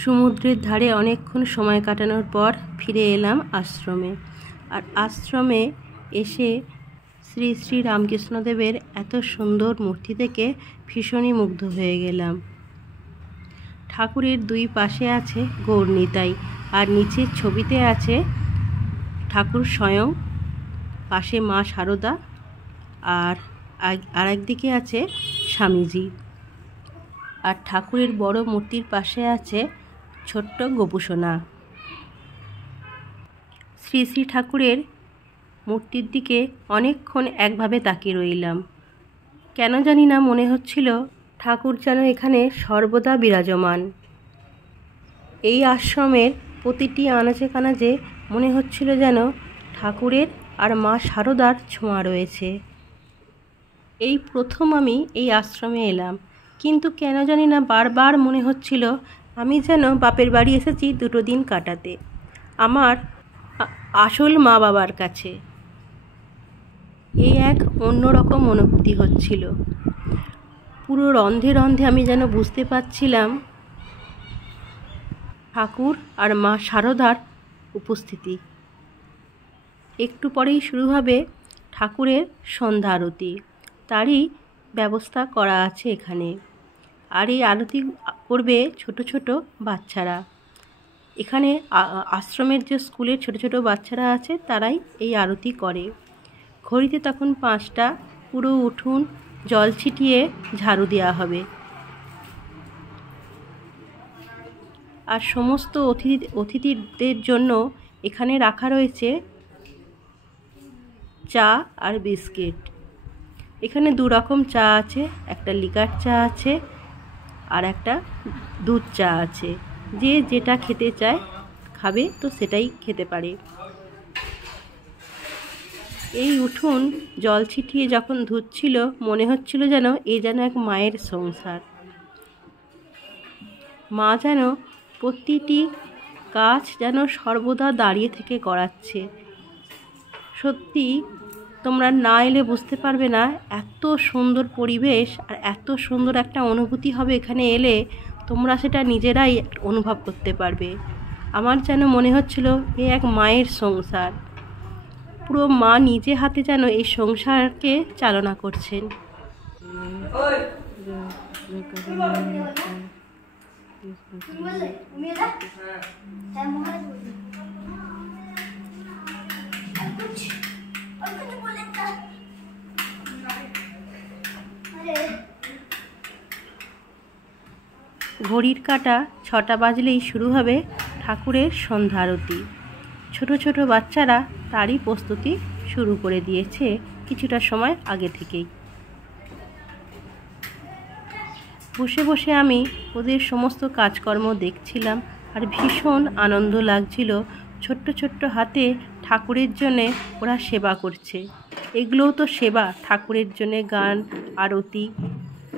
সমুদ্রের ধারে অনেকক্ষণ সময় কাটানোর পর ফিরে এলাম আশ্রমে। আর আশ্রমে এসে শ্রী শ্রী রামকৃষ্ণদেবের এত সুন্দর মূর্তি দেখে ভীষণই মুগ্ধ হয়ে গেলাম। ঠাকুরের দুই পাশে আছে গৌরনিতাই, আর নিচের ছবিতে আছে ঠাকুর স্বয়ং, পাশে মা শারদা, আর একদিকে আছে স্বামীজি। আর ঠাকুরের বড় মূর্তির পাশে আছে ছোট্ট গোপুসোনা। শ্রী শ্রী ঠাকুরের মূর্তির দিকে অনেকক্ষণ একভাবে তাকিয়ে রইলাম। কেন জানি না মনে হচ্ছিল ঠাকুর যেন এখানে সর্বদা বিরাজমান। এই আশ্রমের প্রতিটি আনাচে কানাচে মনে হচ্ছিল যেন ঠাকুরের আর মা শারদার ছোঁয়া রয়েছে। এই প্রথম আমি এই আশ্রমে এলাম, কিন্তু কেন জানি না বারবার মনে হচ্ছিল আমি যেন বাপের বাড়ি এসেছি দুটো দিন কাটাতে, আমার আসল মা বাবার কাছে। এই এক অন্যরকম অনুভূতি হচ্ছিল। পুরো রন্ধে রন্ধে আমি যেন বুঝতে পারছিলাম ঠাকুর আর মা শারদার উপস্থিতি। একটু পরেই শুরু হবে ঠাকুরের সন্ধ্যা আরতি, তারই ব্যবস্থা করা আছে এখানে। আর এই আরতি করবে ছোট ছোট বাচ্চারা। এখানে আশ্রমের যে স্কুলের ছোট ছোট বাচ্চারা আছে তারাই এই আরতি করে। ঘড়িতে তখন 5টা, পুরো উঠোন জল ছিটিয়ে ঝাড়ু দেওয়া হবে। আর সমস্ত অতিথিদের জন্য এখানে রাখা রয়েছে চা আর বিস্কিট। এখানে 2 রকম চা আছে, একটা লিকার চা আছে আর একটা দুধ চা আছে। যে যেটা খেতে চায় খাবে, তো সেটাই খেতে পারে। এই উঠোন জল ছিটিয়ে যখন ধুচ্ছিল মনে হচ্ছিল যেন যেন এক মায়ের সংসার। মা যেন প্রতিটি কাজ যেন সর্বদা দাঁড়িয়ে থেকে করাচ্ছে। সত্যি তোমরা না এলে বুঝতে পারবে না এত সুন্দর পরিবেশ আর এত সুন্দর একটা অনুভূতি হবে এখানে এলে, তোমরা সেটা নিজেরাই অনুভব করতে পারবে। আমার যেন মনে হচ্ছিল এক মায়ের সংসার, পুরো মা নিজে হাতে যেন এই সংসারকে চালনা করছেন। ঘড়ির কাঁটা 6টা বাজলেই শুরু হবে ঠাকুরের সন্ধ্যা আরতি। ছোট ছোট বাচ্চারা তারই প্রস্তুতি শুরু করে দিয়েছে কিছুটা সময় আগে থেকেই। বসে বসে আমি ওদের সমস্ত কাজকর্ম দেখছিলাম আর ভীষণ আনন্দ লাগছিল। ছোট্ট ছোট্ট হাতে ঠাকুরের জন্যে ওরা সেবা করছে। এগুলোও তো সেবা, ঠাকুরের জন্যে গান, আরতি,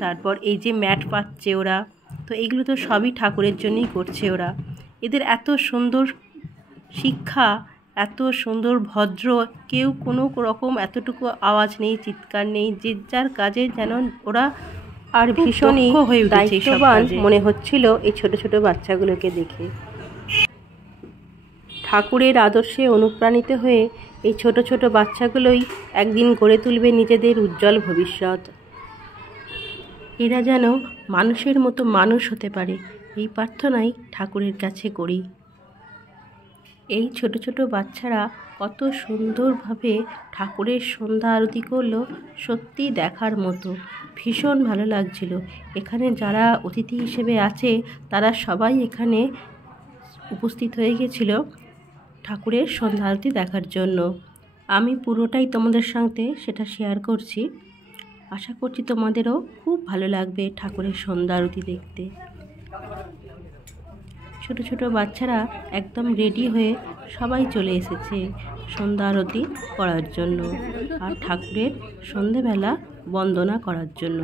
তারপর এই যে ম্যাট পাচ্ছে ওরা, তো এগুলো তো সবই ঠাকুরের জন্যই করছে ওরা। এদের এত সুন্দর শিক্ষা, এত সুন্দর ভদ্র, কেউ কোনো রকম এতটুকু আওয়াজ নেই, চিৎকার নেই, যে যার কাজে যেন ওরা আর ভীষণই দায়িত্ববান মনে হচ্ছিল এই ছোট ছোট বাচ্চাগুলোকে দেখে। ঠাকুরের আদর্শে অনুপ্রাণিত হয়ে এই ছোট ছোট বাচ্চাগুলোই একদিন গড়ে তুলবে নিজেদের উজ্জ্বল ভবিষ্যৎ। এরা যেন মানুষের মতো মানুষ হতে পারে, এই প্রার্থনাই ঠাকুরের কাছে করি। এই ছোট ছোট বাচ্চারা কত সুন্দরভাবে ঠাকুরের সন্ধ্যা আরতি করলো, সত্যি দেখার মতো। ভীষণ ভালো লাগছিল। এখানে যারা অতিথি হিসেবে আছে তারা সবাই এখানে উপস্থিত হয়ে গেছিল ঠাকুরের সন্ধ্যা আরতি দেখার জন্য। আমি পুরোটাই তোমাদের সাথে সেটা শেয়ার করছি। আশা করছি তোমাদেরও খুব ভালো লাগবে ঠাকুরের সন্ধ্যা আরতি দেখতে। ছোট ছোট বাচ্চারা একদম রেডি হয়ে সবাই চলে এসেছে সন্ধ্যা আরতি করার জন্য আর ঠাকুরের সন্ধেবেলা বন্দনা করার জন্য।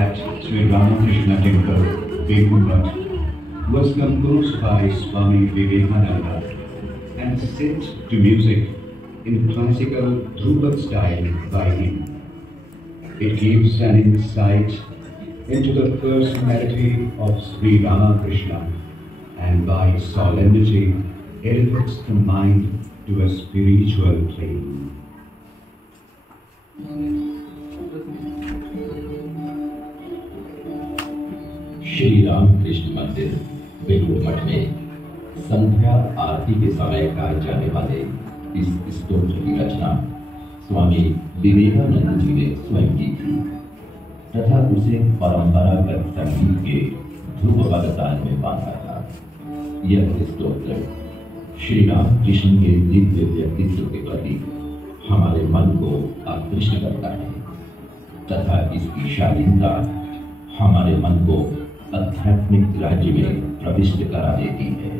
At Sri Ramakrishna Temple, Begumpet. was composed by Swami Vivekananda and set to music in classical Dhruvad style by him. It gives an insight into the personality of Sri Ramakrishna and by solemnity elevates the mind to a spiritual plane. Shri Ramakrishna मंदिर बेलूर मठ में संध्या आरती के समय गाए जाने वाले इस स्तोत्र की रचना स्वामी विवेकानंद जी ने स्वयं की थी तथा उसे परंपरागत संगीत के ध्रुवपद ताल में बांधा था। यह स्तोत्र श्री रामकृष्ण के दिव्य व्यक्तित्व के प्रति हमारे मन को आकृष्ट करता है तथा इसकी शालीनता हमारे मन को आध्यात्मिक राज्य में प्रविष्ट करा देती है।